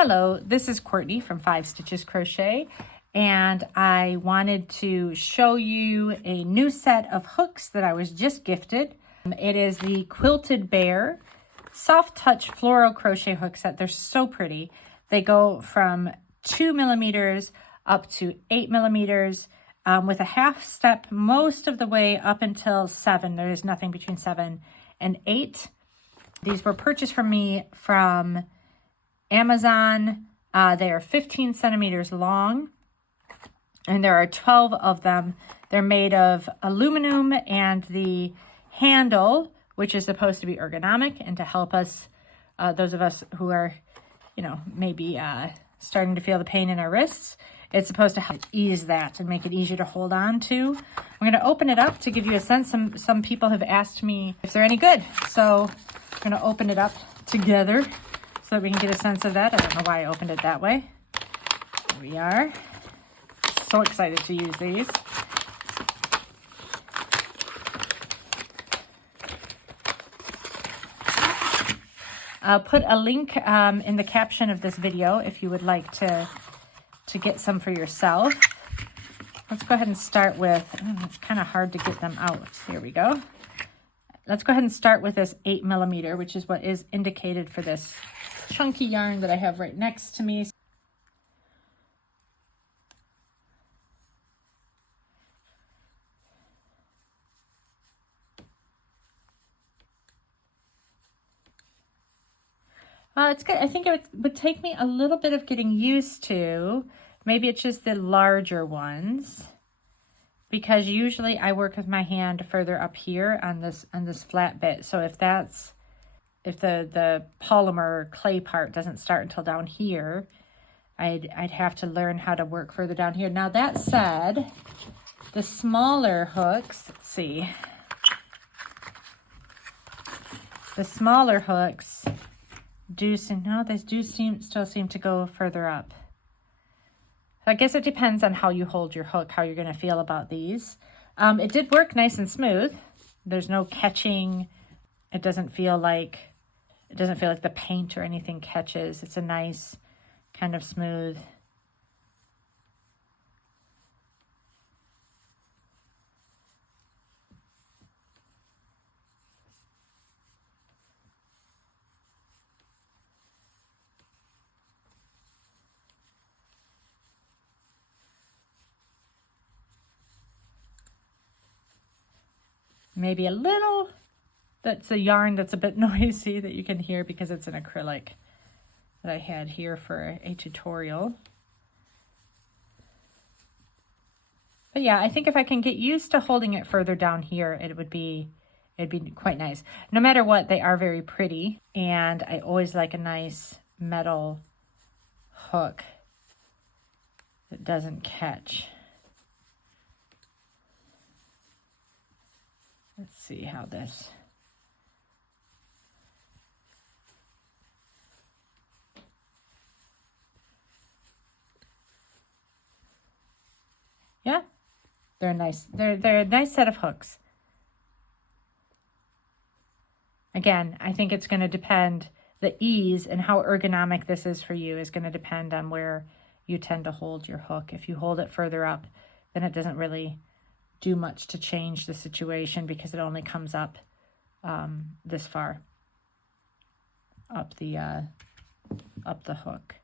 Hello, this is Courtney from 5 Stitches Crochet, and I wanted to show you a new set of hooks that I was just gifted. It is the Quilted Bear Soft Touch Floral Crochet hook set. They're so pretty. They go from 2 millimeters up to 8 millimeters with a half step most of the way up until 7. There is nothing between 7 and 8. These were purchased from me from Amazon. They are 15 centimeters long, and there are 12 of them. They're made of aluminum, and the handle, which is supposed to be ergonomic and to help us, those of us who are, maybe starting to feel the pain in our wrists, it's supposed to help ease that and make it easier to hold on to. I'm going to open it up to give you a sense. Some people have asked me if they're any good, so I'm going to open it up together so that we can get a sense of that. I don't know why I opened it that way. Here we are. So excited to use these. I'll put a link in the caption of this video if you would like to get some for yourself. Let's go ahead and start with, it's kind of hard to get them out. Here we go. Let's go ahead and start with this 8 millimeter, which is what is indicated for this chunky yarn that I have right next to me. It's good. I think it would take me a little bit of getting used to. Maybe it's just the larger ones, because usually I work with my hand further up here on this flat bit. So if the polymer clay part doesn't start until down here, I'd have to learn how to work further down here. Now that said, the smaller hooks, let's see, the smaller hooks still seem to go further up. I guess it depends on how you hold your hook, how you're going to feel about these. It did work nice and smooth. There's no catching. It doesn't feel like the paint or anything catches. It's a nice kind of smooth. Maybe a little, that's a yarn that's a bit noisy that you can hear because it's an acrylic that I had here for a tutorial. But yeah, I think if I can get used to holding it further down here, it'd be quite nice. No matter what, they are very pretty, and I always like a nice metal hook that doesn't catch. Let's see how this. Yeah, they're nice. They're a nice set of hooks. Again, I think it's going to depend, the ease and how ergonomic this is for you is going to depend on where you tend to hold your hook. If you hold it further up, then it doesn't really do much to change the situation because it only comes up this far up the hook.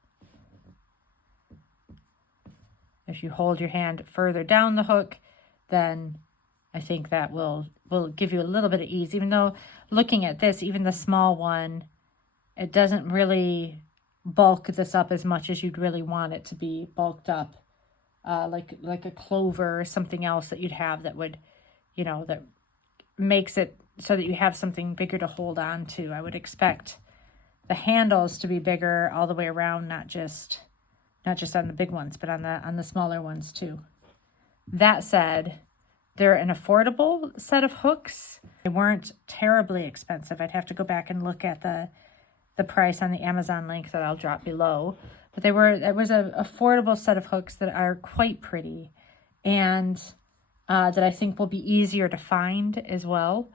If you hold your hand further down the hook, then I think that will give you a little bit of ease. Even though looking at this, even the small one, it doesn't really bulk this up as much as you'd really want it to be bulked up. Like a clover or something else that you'd have that would, that makes it so that you have something bigger to hold on to. I would expect the handles to be bigger all the way around, not just on the big ones, but on the smaller ones too. That said, they're an affordable set of hooks. They weren't terribly expensive. I'd have to go back and look at the price on the Amazon link that I'll drop below. But it was an affordable set of hooks that are quite pretty, and that I think will be easier to find as well.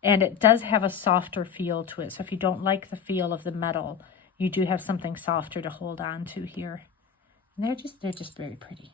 And it does have a softer feel to it. So if you don't like the feel of the metal, you do have something softer to hold on to here. And they're just very pretty.